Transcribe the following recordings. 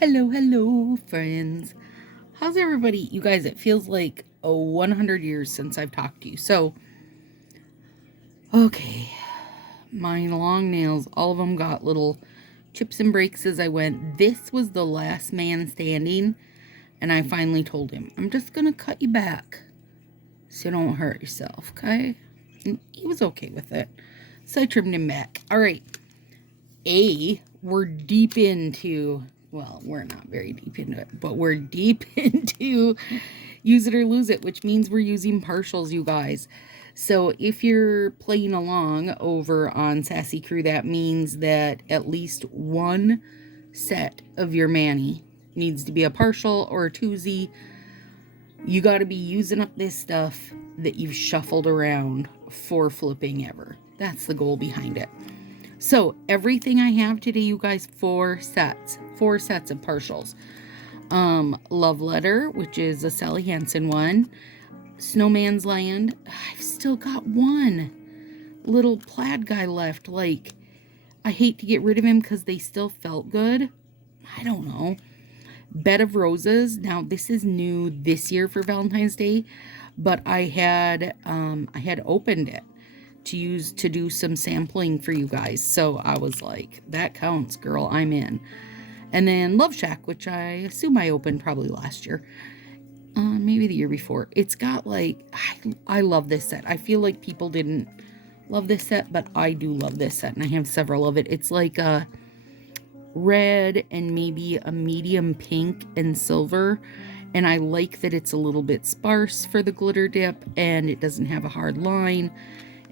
Hello, hello, friends. How's everybody? You guys, it feels like 100 years since I've talked to you. So, okay, my long nails, all of them got little chips and breaks as I went. This was the last man standing, and I finally told him, I'm just gonna cut you back so you don't hurt yourself, okay? And he was okay with it. So I trimmed him back. All right. We're deep into, well, we're not very deep into it, but we're deep into use it or lose it, which means we're using partials, you guys. So if you're playing along over on Sassy Crew, that means that at least one set of your mani needs to be a partial or a twosie. You got to be using up this stuff that you've shuffled around for flipping ever. That's the goal behind it. So everything I have today, you guys, four sets of partials. Love Letter, which is a Sally Hansen one. Snowman's Land. I've still got one little plaid guy left. Like, I hate to get rid of him because they still felt good. I don't know. Bed of Roses. Now this is new this year for Valentine's Day, but I had opened it to do some sampling for you guys. So I was like, that counts, girl, I'm in. And then Love Shack, which I assume I opened probably last year. Maybe the year before. It's got like, I love this set. I feel like people didn't love this set, but I do love this set, and I have several of it. It's like a red and maybe a medium pink and silver. And I like that it's a little bit sparse for the glitter dip, and it doesn't have a hard line.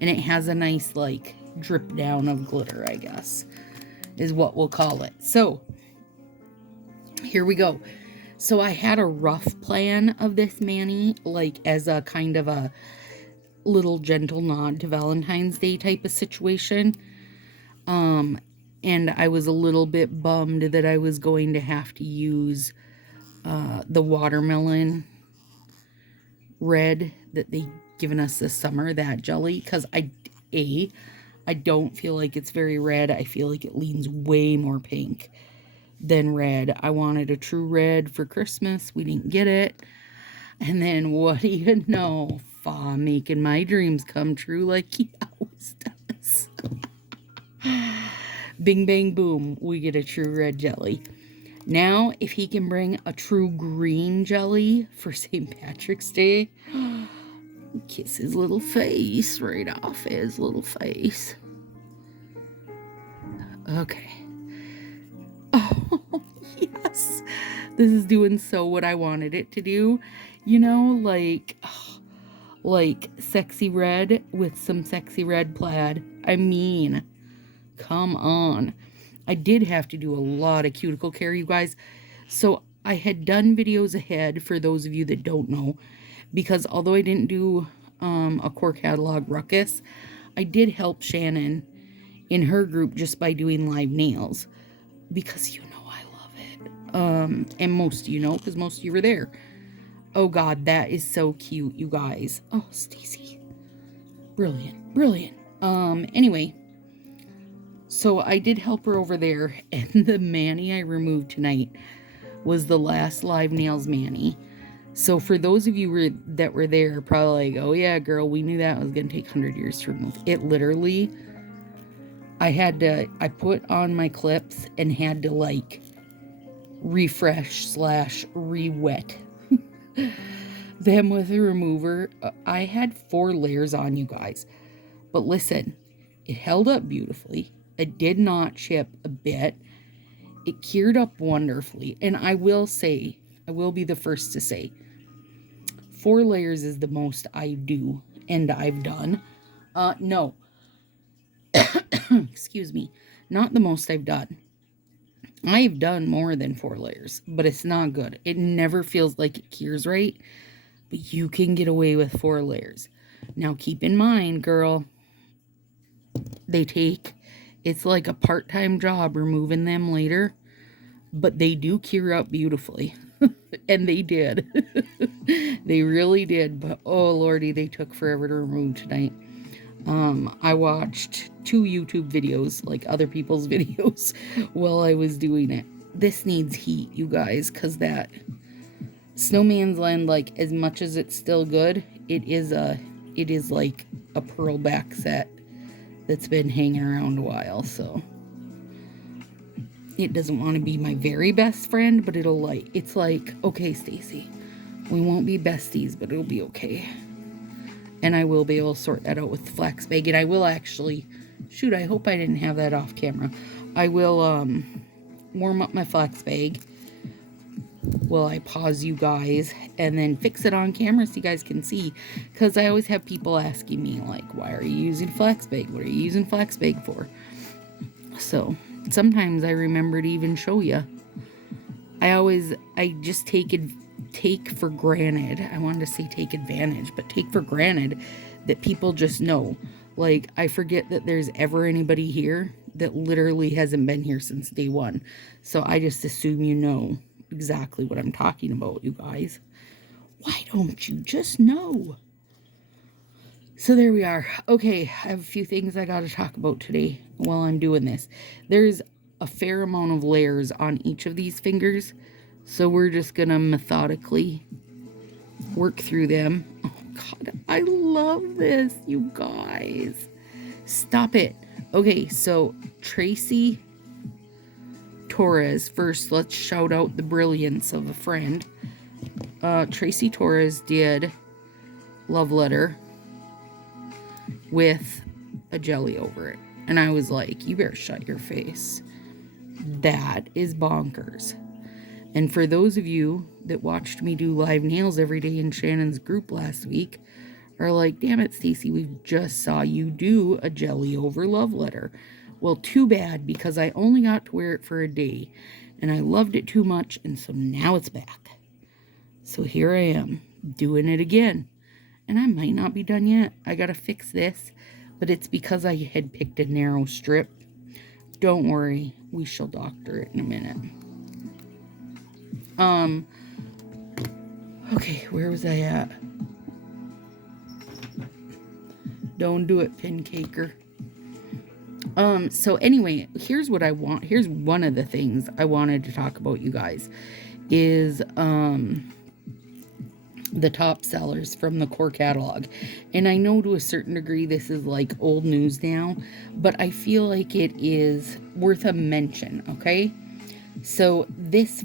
And it has a nice, like, drip down of glitter, I guess, is what we'll call it. So, here we go. So, I had a rough plan of this mani, like, as a kind of a little gentle nod to Valentine's Day type of situation. And I was a little bit bummed that I was going to have to use the watermelon red that they given us this summer, that jelly, because I don't feel like it's very red. I feel like it leans way more pink than red. I wanted a true red for Christmas. We didn't get it. And then what do you know? Fa making my dreams come true like he always does. Bing, bang, boom. We get a true red jelly. Now, if he can bring a true green jelly for St. Patrick's Day, kiss his little face right off his little face. Okay. Oh, yes. This is doing so what I wanted it to do. You know, like sexy red with some sexy red plaid. I mean, come on. I did have to do a lot of cuticle care, you guys. So I had done videos ahead for those of you that don't know, because although I didn't do a core catalog ruckus, I did help Shannon in her group just by doing live nails, because you know I love it. And most of you know, because most of you were there. Oh God, that is so cute, you guys. Oh, Stacy. Brilliant, brilliant. Anyway, so I did help her over there, and the mani I removed tonight was the last live nails mani. So for those of you that were there, probably like, oh yeah, girl, we knew that was going to take 100 years to remove. It literally, I put on my clips and had to like refresh / re-wet them with a remover. I had 4 layers on, you guys. But listen, it held up beautifully. It did not chip a bit. It cured up wonderfully. And I will say, I will be the first to say, 4 layers is the most I do and I've done. No. Excuse me. Not the most I've done. I've done more than 4 layers, but it's not good. It never feels like it cures right, but you can get away with 4 layers. Now keep in mind, girl, it's like a part-time job removing them later, but they do cure up beautifully. And they did. They really did. But oh lordy, they took forever to remove tonight. I watched 2 YouTube videos, like other people's videos, while I was doing it. this needs heat, you guys, because that Snowman's Land, like, as much as it's still good, it is like a pearl back set that's been hanging around a while, so it doesn't want to be my very best friend, but it's like, okay, Stacy, we won't be besties, but it'll be okay. And I will be able to sort that out with the flax bag, and I will actually, shoot, I hope I didn't have that off camera. I will warm up my flax bag while I pause you guys, and then fix it on camera so you guys can see, because I always have people asking me, like, why are you using flax bag? What are you using flax bag for? So sometimes I remember to even show you. I just take for granted, I wanted to say take advantage, but take for granted that people just know. Like, I forget that there's ever anybody here that literally hasn't been here since day one. So I just assume you know exactly what I'm talking about, you guys. Why don't you just know? So there we are. Okay, I have a few things I got to talk about today while I'm doing this. There's a fair amount of layers on each of these fingers, so we're just gonna methodically work through them. Oh God, I love this, you guys. Stop it. Okay, so Tracy Torres. First, let's shout out the brilliance of a friend. Tracy Torres did Love Letter with a jelly over it. And I was like, you better shut your face. That is bonkers. And for those of you that watched me do live nails every day in Shannon's group last week, are like, damn it, Stacy, we just saw you do a jelly over Love Letter. Well, too bad, because I only got to wear it for a day, and I loved it too much, and so now it's back. So here I am, doing it again. And I might not be done yet. I gotta fix this, but it's because I had picked a narrow strip. Don't worry, we shall doctor it in a minute. Okay, where was I at? Don't do it, Pincaker. So anyway, here's what I want. Here's one of the things I wanted to talk about, you guys, is the top sellers from the core catalog. And I know to a certain degree this is like old news now, but I feel like it is worth a mention, okay? So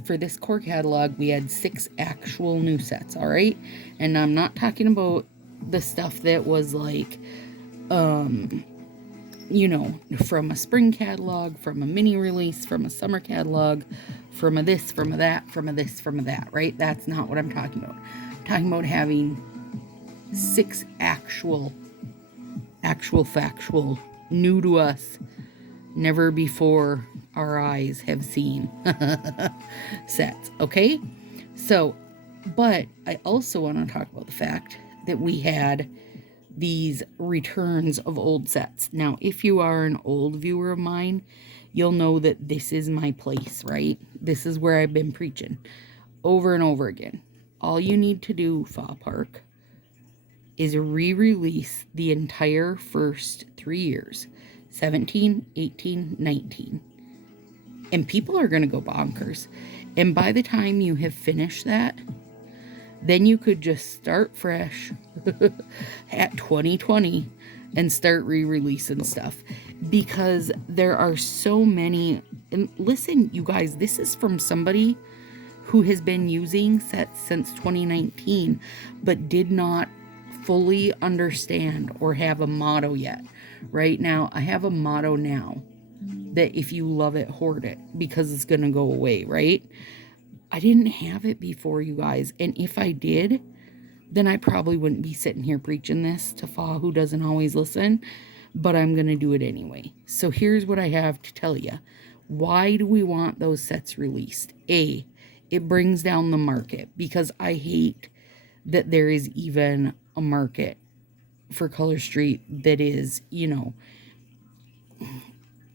for this core catalog, we had 6 actual new sets, all right? And I'm not talking about the stuff that was like, you know, from a spring catalog, from a mini release, from a summer catalog, from a this, from a that, from a this, from a that, right? That's not what I'm talking about. I'm talking about having 6 actual, factual, new to us, never before our eyes have seen sets, okay? So, but I also want to talk about the fact that we had these returns of old sets. Now, if you are an old viewer of mine, you'll know that this is my place, right? This is where I've been preaching over and over again. All you need to do, Fa Park, is re-release the entire first 3 years, 17, 18, 19. And people are going to go bonkers. And by the time you have finished that, then you could just start fresh at 2020 and start re-releasing stuff, because there are so many. And listen, you guys, this is from somebody who has been using sets since 2019, but did not fully understand or have a motto yet. Right now, I have a motto now that if you love it, hoard it, because it's going to go away, right? I didn't have it before, you guys. And if I did, then I probably wouldn't be sitting here preaching this to Fa, who doesn't always listen. But I'm going to do it anyway. So here's what I have to tell you. Why do we want those sets released? A, it brings down the market, because I hate that there is even a market for Color Street that is, you know,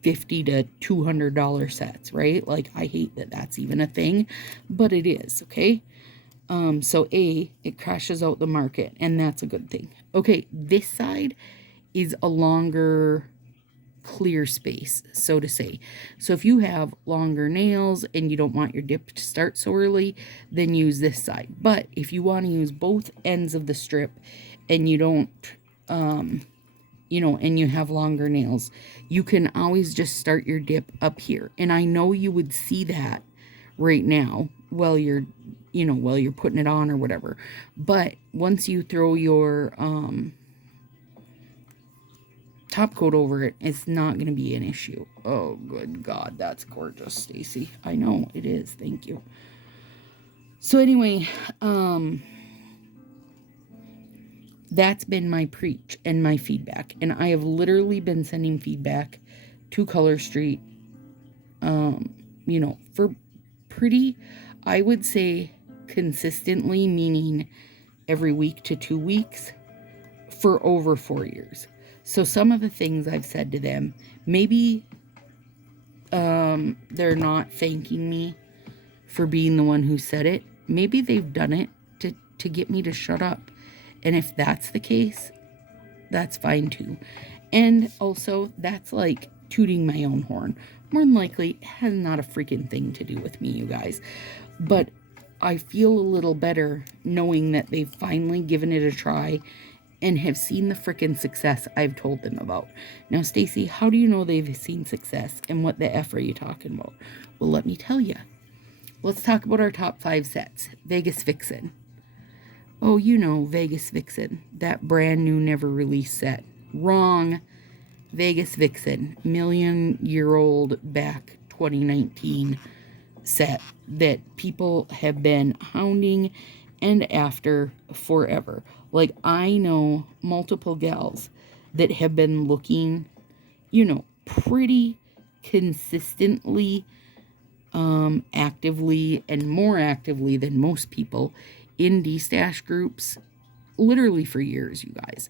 $50 to $200 sets, right? Like, I hate that that's even a thing, but it is, okay? So A, it crashes out the market, and that's a good thing. Okay, this side is a longer clear space, so to say. So if you have longer nails and you don't want your dip to start so early, then use this side. But if you want to use both ends of the strip and you don't, you know, and you have longer nails, you can always just start your dip up here. And I know you would see that right now while you're, you know, while you're putting it on or whatever. But once you throw your top coat over it, it's not going to be an issue. Oh, good God, that's gorgeous, Stacy. I know it is. Thank you. So anyway, that's been my preach and my feedback. And I have literally been sending feedback to Color Street, you know, for pretty, I would say consistently, meaning every week to 2 weeks, for over 4 years. So some of the things I've said to them, maybe they're not thanking me for being the one who said it. Maybe they've done it to get me to shut up. And if that's the case, that's fine too. And also, that's like tooting my own horn. More than likely, it has not a freaking thing to do with me, you guys. But I feel a little better knowing that they've finally given it a try and have seen the freaking success I've told them about. Now, Stacy, how do you know they've seen success? And what the F are you talking about? Well, let me tell you. Let's talk about our top 5 sets. Vegas Vixen. Oh, you know, Vegas Vixen. That brand new, never released set. Wrong. Vegas Vixen. Million-year-old back 2019 set that people have been hounding and after forever. Like, I know multiple gals that have been looking, you know, pretty consistently, actively, and more actively than most people in D-stash groups, literally for years, you guys.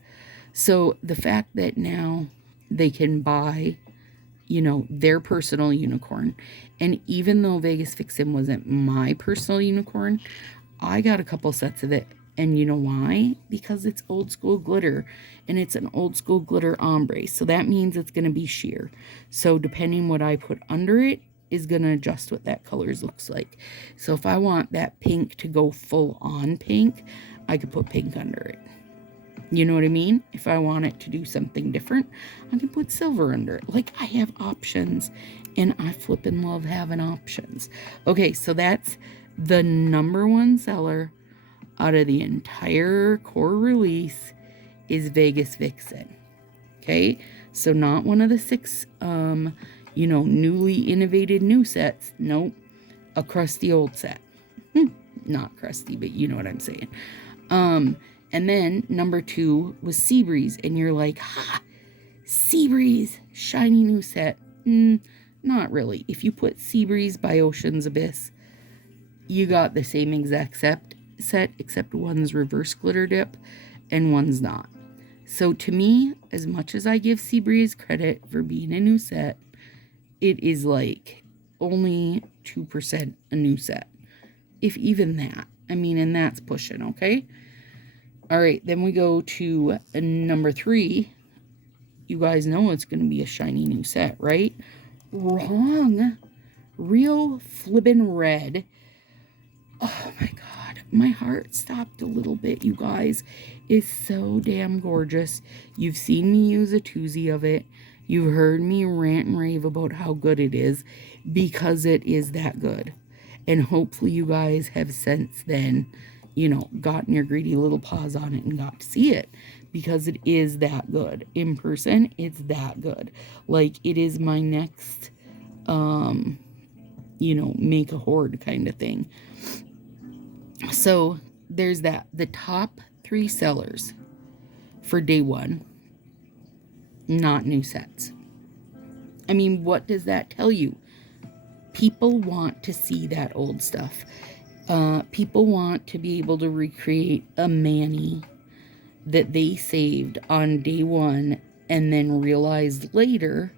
So the fact that now they can buy, you know, their personal unicorn, and even though Vegas Vixen wasn't my personal unicorn, I got a couple sets of it. And you know why? Because it's old school glitter, and it's an old school glitter ombre. So that means it's going to be sheer. So depending what I put under it is going to adjust what that colors looks like. So if I want that pink to go full on pink, I could put pink under it. You know what I mean? If I want it to do something different, I can put silver under it. Like, I have options, and I flippin' love having options. Okay, so that's the #1 seller out of the entire core release is Vegas Vixen. Okay, so not one of the 6, you know, newly innovated new sets. Nope, a crusty old set. Not crusty, but you know what I'm saying. And then #2 was Seabreeze, and you're like, ha, Seabreeze, shiny new set. Not really. If you put Seabreeze by Ocean's Abyss, you got the same exact set, except one's reverse glitter dip and one's not. So to me, as much as I give Seabreeze credit for being a new set, it is like only 2% a new set, if even that. I mean, and that's pushing, okay? All right, then we go to #3. You guys know it's going to be a shiny new set, right? Wrong. Real Flibbin' Red. Oh my God, my heart stopped a little bit, you guys. It's so damn gorgeous. You've seen me use a twosie of it. You've heard me rant and rave about how good it is, because it is that good. And hopefully you guys have since then, you know, gotten your greedy little paws on it and got to see it, because it is that good. In person, it's that good. Like, it is my next, you know, make a hoard kind of thing. So there's that. The top 3 sellers for day 1, not new sets. I mean, what does that tell you? People want to see that old stuff. People want to be able to recreate a mani that they saved on day 1 and then realized later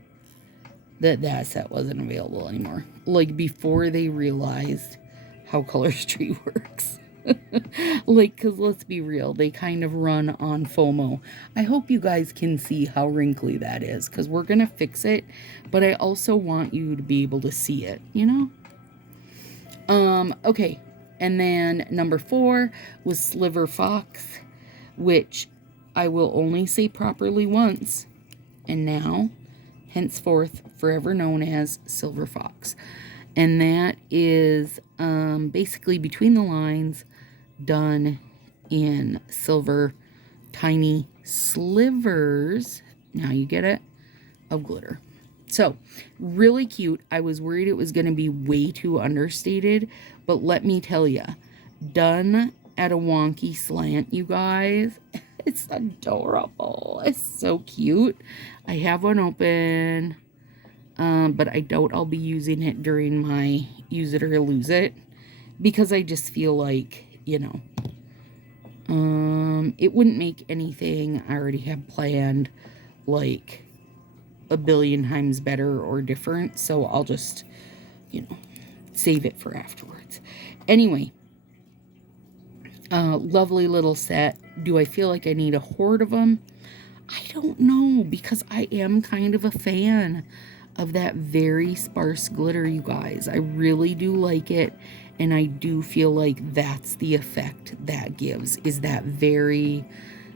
that that set wasn't available anymore. Like, before they realized how Color Street works. Like, because let's be real, they kind of run on FOMO. I hope you guys can see how wrinkly that is, because we're going to fix it, but I also want you to be able to see it, you know? Okay. And then number 4 was Sliver Fox, which I will only say properly once, and now, henceforth, forever known as Silver Fox. And that is basically between the lines, done in silver, tiny slivers. Now you get it, of glitter. So, really cute. I was worried it was going to be way too understated, but let me tell you, done at a wonky slant, you guys. It's adorable. It's so cute. I have one open, but I doubt I'll be using it during my use it or lose it, because I just feel like, you know, it wouldn't make anything I already have planned like a billion times better or different, so I'll just, you know, save it for afterwards. Anyway, lovely little set. Do I feel like I need a horde of them? I don't know, because I am kind of a fan of that very sparse glitter, you guys. I really do like it, and I do feel like that's the effect that gives, is that very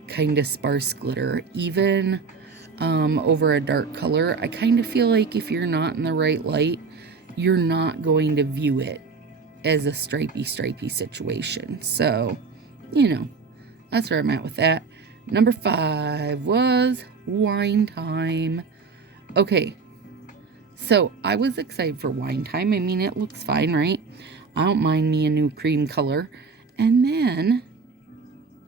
kind of sparse glitter. Even over a dark color, I kind of feel like if you're not in the right light, you're not going to view it as a stripy situation. So, you know, that's where I'm at with that. Number 5 was Wine Time. Okay, so I was excited for Wine Time. I mean, it looks fine, right? I don't mind me a new cream color. And then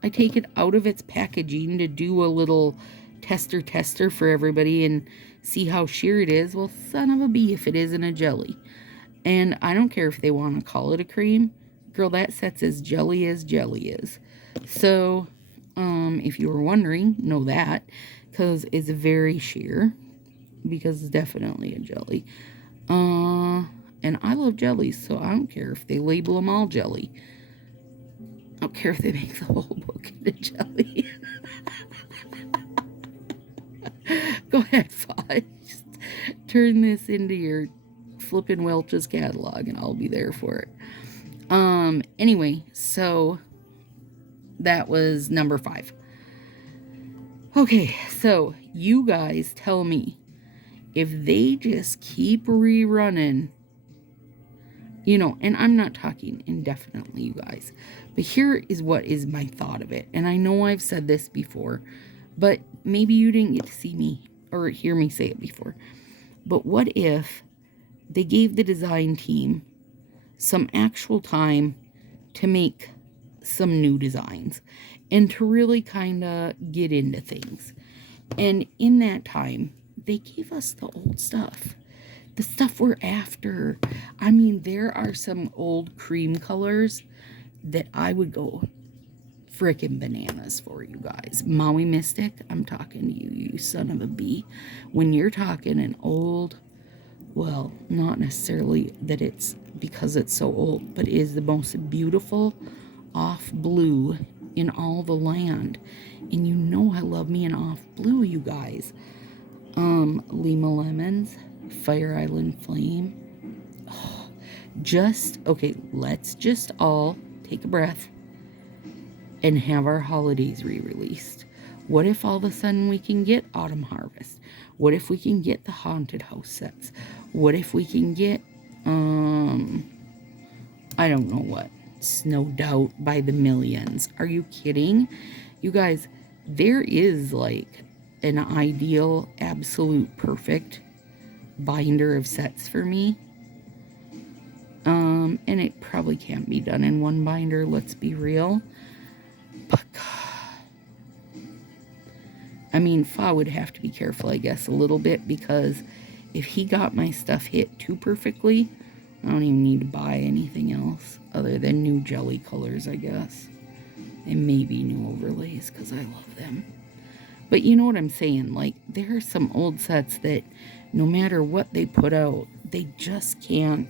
I take it out of its packaging to do a little tester for everybody and see how sheer it is. Well, son of a bee if it isn't a jelly. And I don't care if they want to call it a cream. Girl, that set's as jelly is. So, if you were wondering, know that, because it's very sheer, because it's definitely a jelly. And I love jellies, so I don't care if they label them all jelly. I don't care if they make the whole book into jelly. Go ahead, Fudge. Just turn this into your flippin' Welch's catalog, and I'll be there for it. Anyway, so that was number 5. Okay, so you guys tell me, if they just keep rerunning, you know, and I'm not talking indefinitely, you guys, but here is what is my thought of it. And I know I've said this before, but maybe you didn't get to see me or hear me say it before. But what if they gave the design team some actual time to make some new designs and to really kind of get into things? And in that time, they gave us the old stuff. The stuff we're after. I mean, there are some old cream colors that I would go frickin' bananas for, you guys. Maui Mystic, I'm talking to you, you son of a bee. When you're talking an old, well, not necessarily that it's because it's so old, but it is the most beautiful off blue in all the land. And you know I love me an off blue, you guys. Lima Lemons, Fire Island Flame. Oh, okay, let's just all take a breath and have our holidays re-released. What if all of a sudden we can get Autumn Harvest? What if we can get the Haunted House sets? What if we can get, I don't know what, Snowed Out by the Millions? Are you kidding? You guys, there is like an ideal, absolute, perfect binder of sets for me. And it probably can't be done in one binder, let's be real. But God, I mean, Fa would have to be careful, I guess, a little bit, because if he got my stuff hit too perfectly, I don't even need to buy anything else other than new jelly colors, I guess. And maybe new overlays, because I love them. But you know what I'm saying? Like, there are some old sets that no matter what they put out, they just can't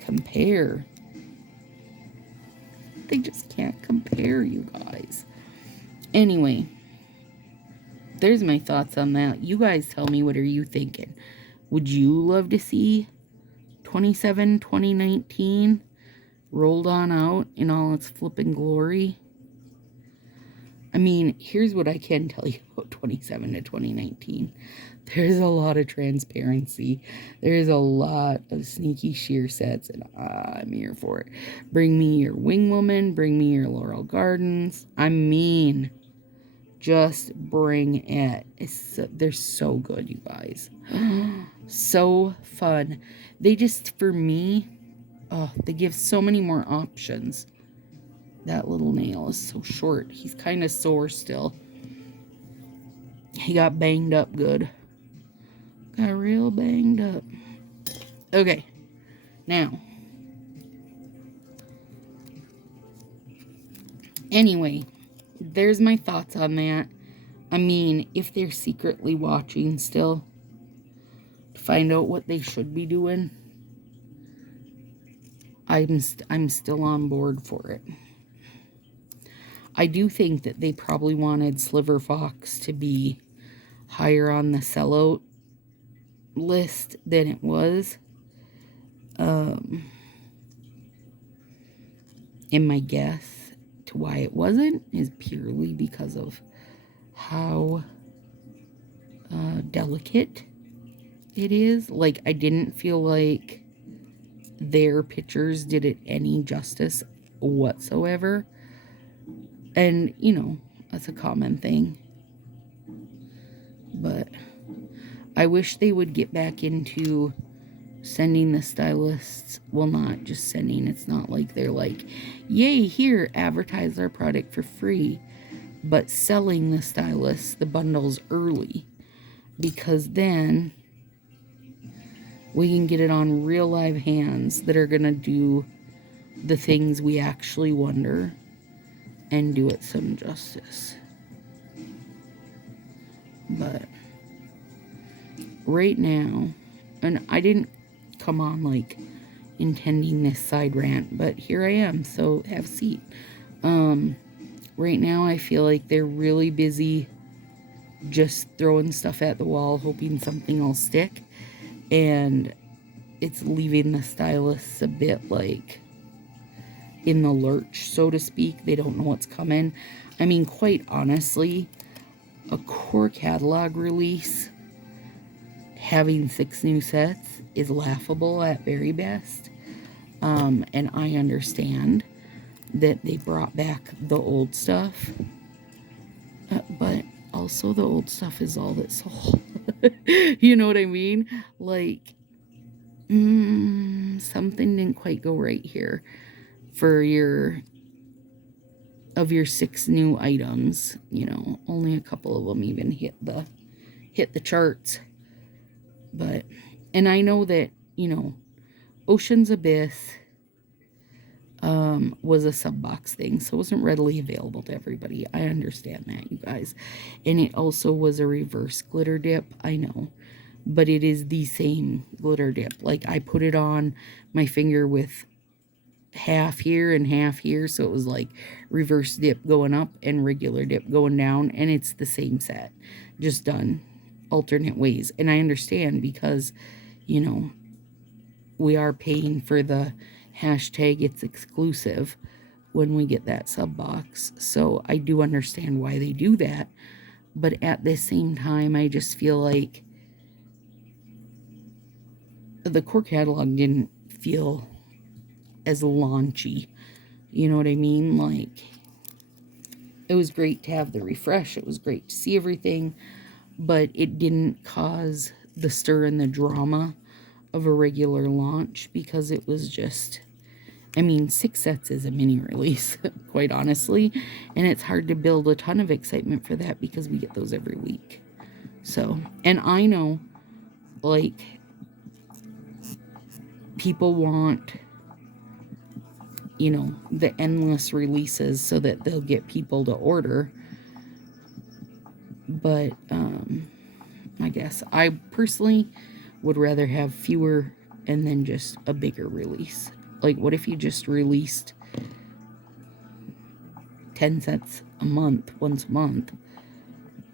compare. They just can't compare, you guys. Anyway, there's my thoughts on that. You guys tell me, what are you thinking? Would you love to see 2019 rolled on out in all its flipping glory? I mean, here's what I can tell you about 27 to 2019. There's a lot of transparency. There's a lot of sneaky sheer sets, and I'm here for it. Bring me your Wing Woman. Bring me your Laurel Gardens. I mean, just bring it. They're so good, you guys. So fun. They just, for me, they give so many more options. That little nail is so short. He's kind of sore still. He got banged up good. Got real banged up. Okay. Now. Anyway, there's my thoughts on that. I mean, if they're secretly watching still to find out what they should be doing, I'm still on board for it. I do think that they probably wanted Sliver Fox to be higher on the sellout list than it was. And my guess to why it wasn't is purely because of how delicate it is. Like, I didn't feel like their pictures did it any justice whatsoever. And, you know, that's a common thing. But I wish they would get back into sending the stylists, well, not just sending, it's not like they're like, yay, here, advertise our product for free, but selling the stylists the bundles early, because then we can get it on real live hands that are gonna do the things we actually wonder and do it some justice. But right now, and I didn't come on like intending this side rant, but here I am, so have a seat. Right now I feel like they're really busy just throwing stuff at the wall, hoping something will stick, and it's leaving the stylists a bit like in the lurch, so to speak. They don't know what's coming. I mean, quite honestly, a core catalog release having 6 new sets is laughable at very best. And I understand that they brought back the old stuff, but also the old stuff is all that sold. You know what I mean? Like, something didn't quite go right here for your 6 new items. You know, only a couple of them even hit the charts. But, and I know that, you know, Ocean's Abyss was a sub box thing, so it wasn't readily available to everybody. I understand that, you guys. And it also was a reverse glitter dip, I know, but it is the same glitter dip. Like, I put it on my finger with half here and half here, so it was like reverse dip going up and regular dip going down, and it's the same set, just done alternate ways. And I understand, because, you know, we are paying for the hashtag it's exclusive when we get that sub box, so I do understand why they do that. But at the same time, I just feel like the core catalog didn't feel as launchy. You know what I mean? Like, it was great to have the refresh, it was great to see everything, but it didn't cause the stir and the drama of a regular launch, because it was just, I mean, 6 sets is a mini release, quite honestly, and it's hard to build a ton of excitement for that because we get those every week. So, and I know, like, people want, you know, the endless releases so that they'll get people to order. But I guess I personally would rather have fewer and then just a bigger release. Like, what if you just released 10 cents a month, once a month.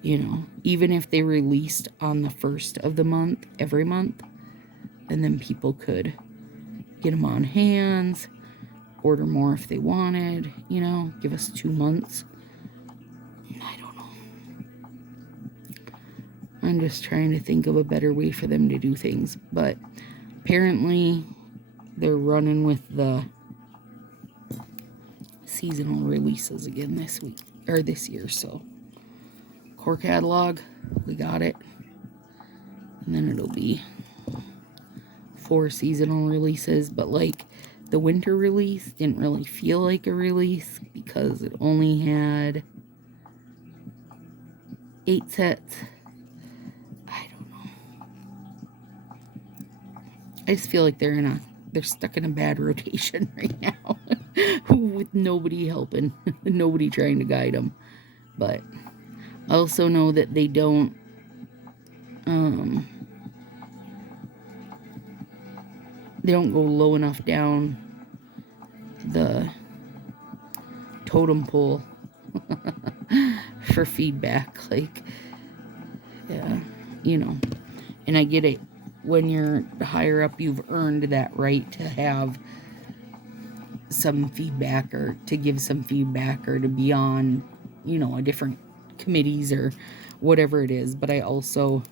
You know, even if they released on the first of the month, every month, and then people could get them on hands, order more if they wanted, you know, give us 2 months. I don't know. I'm just trying to think of a better way for them to do things, but apparently they're running with the seasonal releases again this week, or this year, so core catalog, we got it, and then it'll be 4 seasonal releases, but like the winter release didn't really feel like a release because it only had 8 sets. I don't know. I just feel like they're stuck in a bad rotation right now with nobody helping, nobody trying to guide them. But I also know that they don't go low enough down the totem pole for feedback. Like, yeah, you know, and I get it. When you're higher up, you've earned that right to have some feedback, or to give some feedback, or to be on, you know, a different committees or whatever it is. But I also,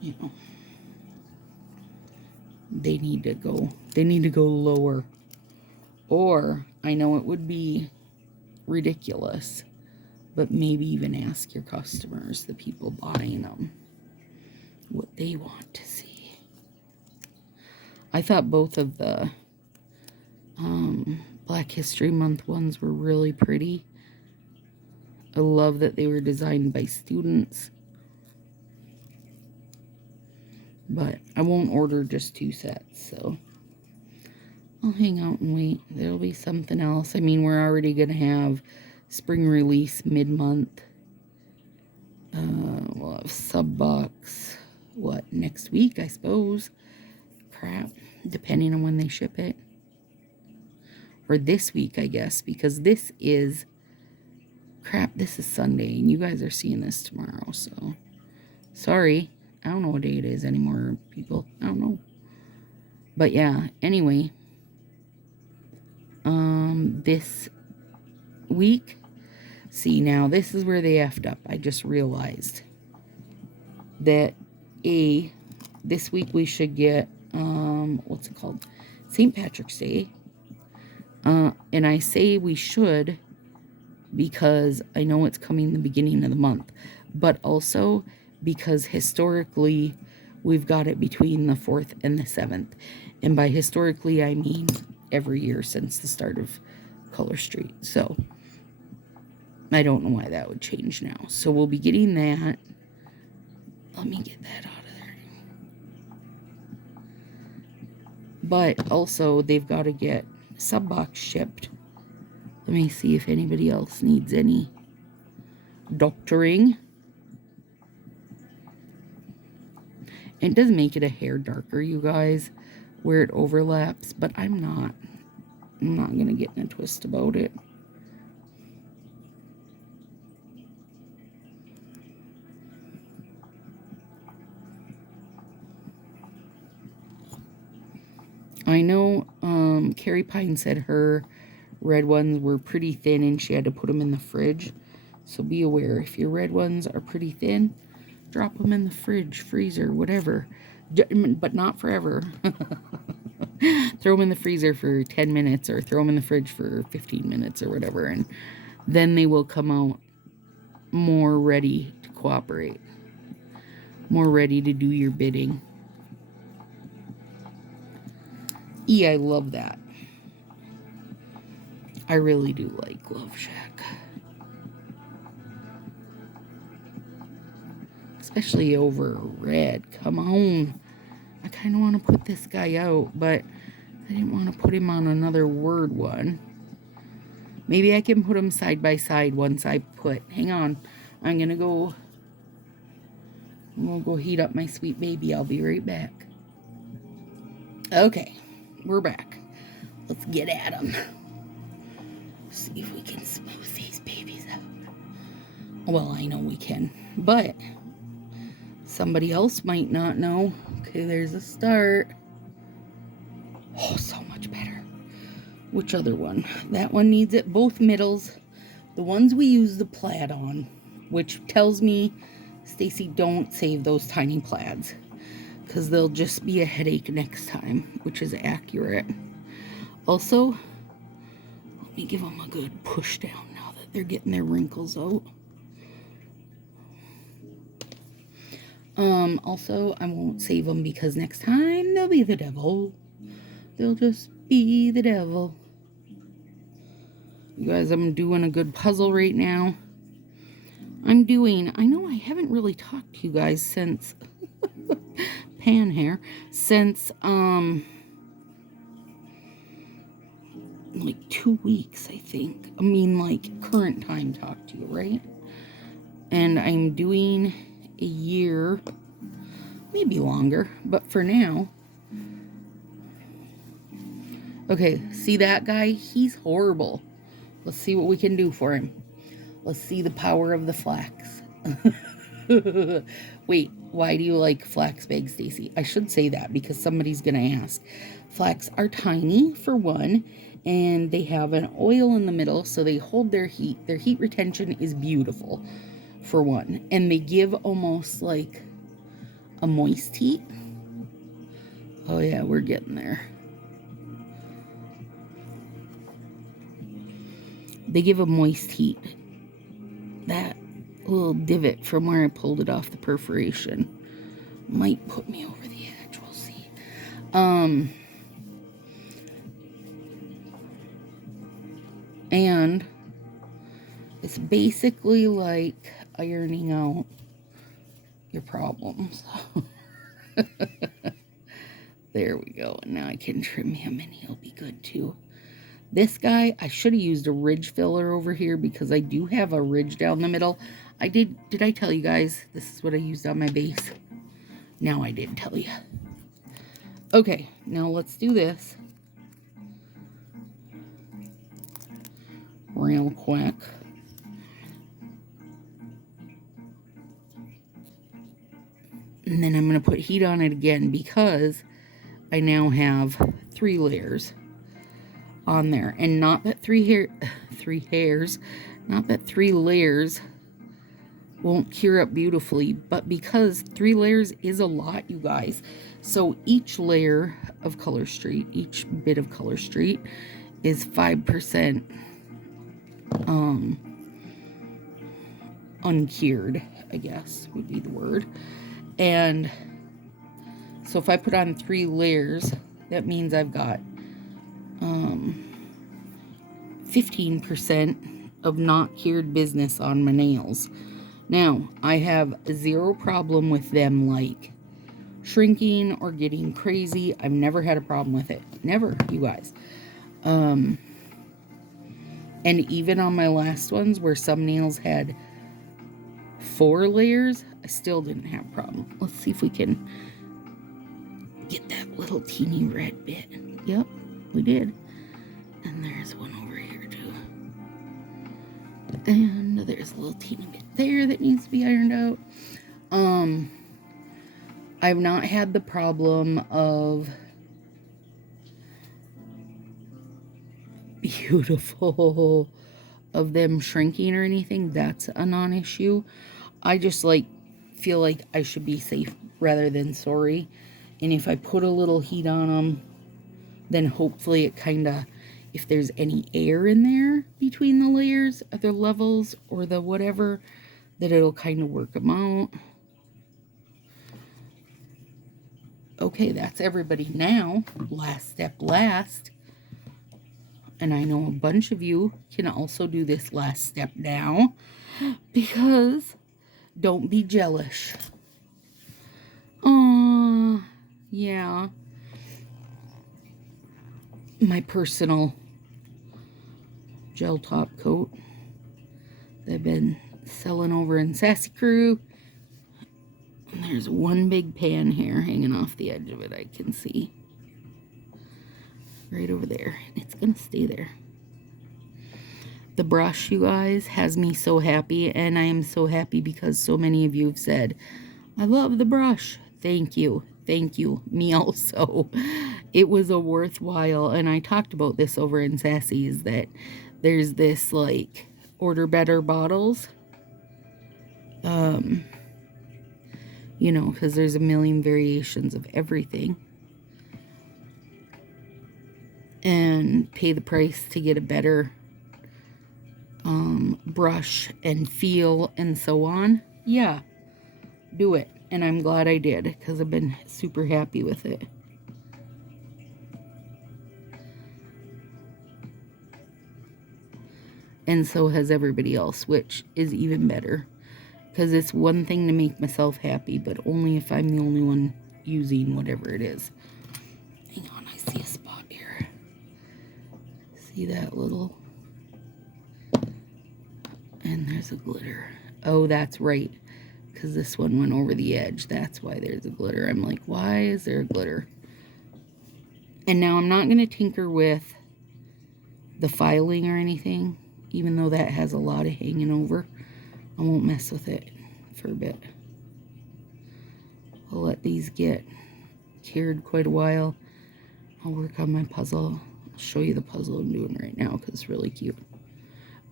you know, they need to go lower. Or I know it would be ridiculous, but maybe even ask your customers, the people buying them, what they want to see. I thought both of the Black History Month ones were really pretty. I love that they were designed by students. But I won't order just 2 sets, so I'll hang out and wait. There'll be something else. I mean, we're already going to have spring release mid-month. We'll have sub-box, next week, I suppose. Crap, depending on when they ship it. Or this week, I guess, because this is Sunday, and you guys are seeing this tomorrow, so sorry. I don't know what day it is anymore, people. I don't know. But yeah, anyway, this week, see, now this is where they effed up. I just realized that this week we should get, what's it called? St. Patrick's Day. And I say we should because I know it's coming the beginning of the month, but also because historically we've got it between the 4th and the 7th. And by historically, I mean every year since the start of Color Street. So I don't know why that would change now. So we'll be getting that. Let me get that out of there. But also, they've got to get sub-box shipped. Let me see if anybody else needs any doctoring. It does make it a hair darker, you guys, where it overlaps, but I'm not going to get in a twist about it. I know Carrie Pine said her red ones were pretty thin and she had to put them in the fridge. So be aware, if your red ones are pretty thin, drop them in the fridge, freezer, whatever. But not forever. Throw them in the freezer for 10 minutes or throw them in the fridge for 15 minutes or whatever. And then they will come out more ready to cooperate. More ready to do your bidding. I love that. I really do like Glove Shack. Especially over red. Come on. I kind of want to put this guy out, but I didn't want to put him on another word one. Maybe I can put them side by side once I put... Hang on. I'm going to go heat up my sweet baby. I'll be right back. Okay. We're back. Let's get at him. See if we can smooth these babies out. Well, I know we can, but somebody else might not know. Okay, there's a start. Oh, so much better. Which other one? That one needs it. Both middles. The ones we use the plaid on, which tells me, Stacy, don't save those tiny plaids, because they'll just be a headache next time, which is accurate. Also, let me give them a good push down now that they're getting their wrinkles out. Also, I won't save them because next time they'll be the devil. They'll just be the devil. You guys, I'm doing a good puzzle right now. I know I haven't really talked to you guys since pan hair, since like 2 weeks, I think. I mean, like current time talk to you, right? And I'm doing a year, maybe longer, but for now. Okay, see that guy? He's horrible. Let's see what we can do for him. Let's see the power of the flax. Wait, why do you like flax bags, Stacy? I should say that because somebody's going to ask. Flax are tiny, for one, and they have an oil in the middle, so they hold their heat. Their heat retention is beautiful, for one. And they give almost like a moist heat. Oh yeah, we're getting there. They give a moist heat. That little divot from where I pulled it off the perforation might put me over the edge. We'll see. And it's basically like ironing out your problems. There we go. And now I can trim him and he'll be good too. This guy, I should have used a ridge filler over here because I do have a ridge down the middle. Did I tell you guys this is what I used on my base? Now I did tell you. Okay, now let's do this real quick. And then I'm going to put heat on it again because I now have 3 layers on there. And not that 3 layers won't cure up beautifully, but because 3 layers is a lot, you guys. So each layer of Color Street, each bit of Color Street is 5% uncured, I guess would be the word. And so if I put on 3 layers, that means I've got 15% of not cured business on my nails. Now, I have 0 problem with them like shrinking or getting crazy. I've never had a problem with it. Never, you guys. And even on my last ones where some nails had 4 layers, I still didn't have a problem. Let's see if we can get that little teeny red bit. Yep, we did. And there's one over here too. And there's a little teeny bit there that needs to be ironed out. I've not had the problem of beautiful of them shrinking or anything. That's a non-issue. I just feel like I should be safe rather than sorry. And if I put a little heat on them, then hopefully it kind of, if there's any air in there between the layers, the levels, or the whatever, that it'll kind of work them out. Okay, that's everybody now. Last step last. And I know a bunch of you can also do this last step now, because don't be jealous. Yeah. My personal gel top coat that I've been selling over in Sassy Crew. And there's one big pan here hanging off the edge of it, I can see. Right over there. It's going to stay there. The brush, you guys, has me so happy, and I am so happy because so many of you have said, I love the brush. Thank you. Thank you. Me also. It was a worthwhile, and I talked about this over in Sassy, is that there's this, like, order better bottles. You know, because there's a million variations of everything. And pay the price to get a better brush and feel and so on. Yeah, do it. And I'm glad I did, because I've been super happy with it. And so has everybody else, which is even better. Because it's one thing to make myself happy, but only if I'm the only one using whatever it is. Hang on, I see a spot here. See that little? And there's a glitter. Oh, that's right. Because this one went over the edge. That's why there's a glitter. I'm like, why is there a glitter? And now I'm not going to tinker with the filing or anything, even though that has a lot of hanging over. I won't mess with it for a bit. I'll let these get cured quite a while. I'll work on my puzzle. I'll show you the puzzle I'm doing right now because it's really cute.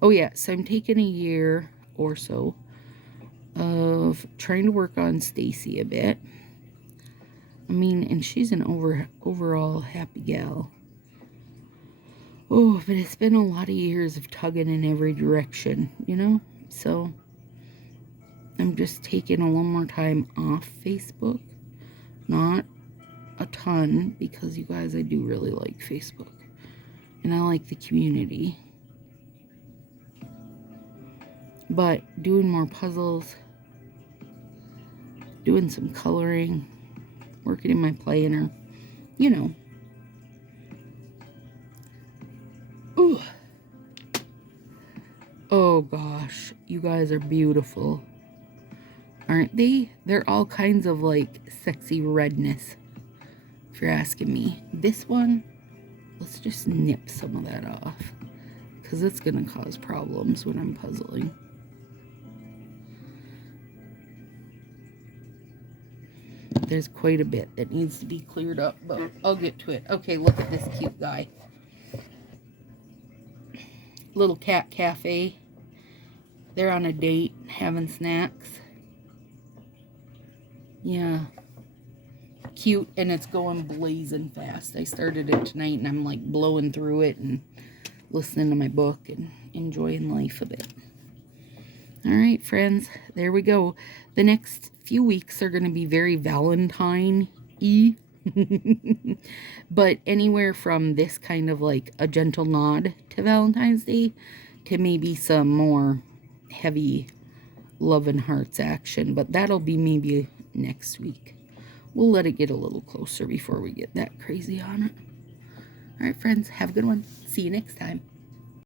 Oh yeah, so I'm taking a year or so of trying to work on Stacy a bit. I mean, and she's an overall happy gal. Oh, but it's been a lot of years of tugging in every direction, you know? So I'm just taking a little more time off Facebook. Not a ton, because you guys, I do really like Facebook. And I like the community. But doing more puzzles, doing some coloring, working in my planner, you know. Ooh. Oh gosh, you guys are beautiful. Aren't they? They're all kinds of like sexy redness, if you're asking me. This one, let's just nip some of that off, because it's going to cause problems when I'm puzzling. There's quite a bit that needs to be cleared up, but I'll get to it. Okay, look at this cute guy. Little cat cafe. They're on a date, having snacks. Yeah. Cute, and it's going blazing fast. I started it tonight, and I'm like blowing through it and listening to my book and enjoying life a bit. All right, friends, there we go. The next few weeks are going to be very Valentine-y. But anywhere from this kind of like a gentle nod to Valentine's Day to maybe some more heavy love and hearts action. But that'll be maybe next week. We'll let it get a little closer before we get that crazy on it. All right, friends, have a good one. See you next time.